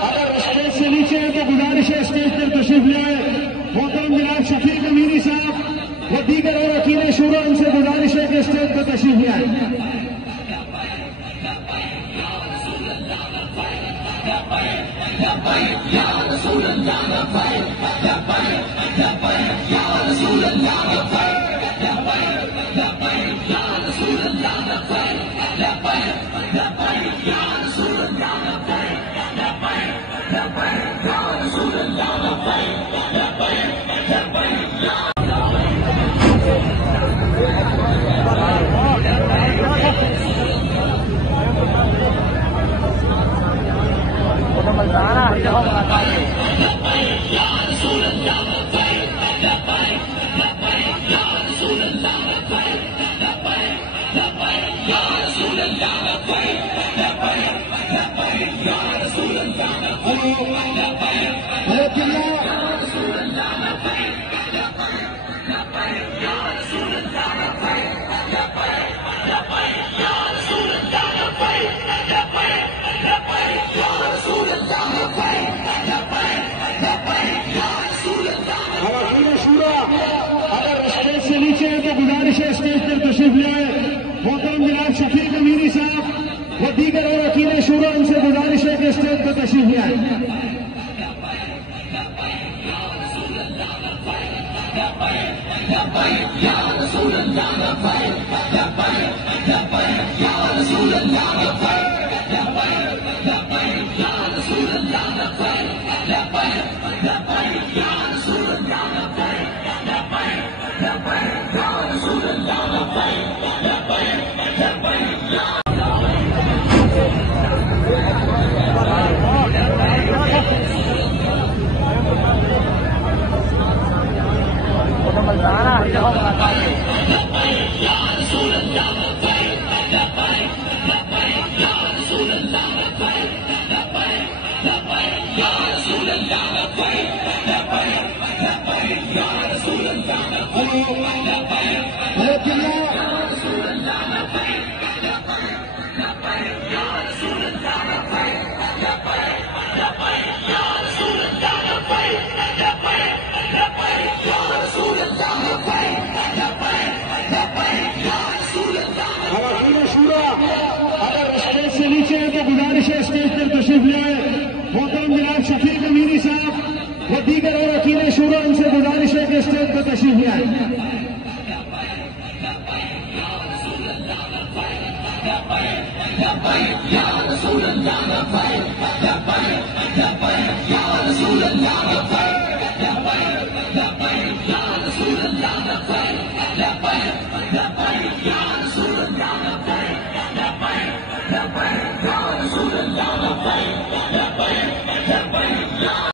अगर स्टेज से नीचे है तो गुजारिश है स्टेज पर तशरीफ लाए। मोहतरम जनाब शफीक अमीनी साहब व दीगर और वकील शूरा, उनसे गुजारिश है कि स्टेज पर तशरीफ लाए। अगर स्टेज से नीचे है तो गुजारिश है स्टेज पर तशरीफ लाए। मोहतरम जनाब शफीक अमीनी साहब व दीगर और वकील शूरा, उनसे गुजारिश है कि स्टेज पर तशरीफ लाए। अगर स्टेज से नीचे है तो गुजारिश है स्टेज पर तशरीफ लाए। मोहतरम जनाब शफीक अमीनी साहब व दीगर और वकील शूरा, उनसे गुजारिश है कि स्टेज पर तशरीफ लाए।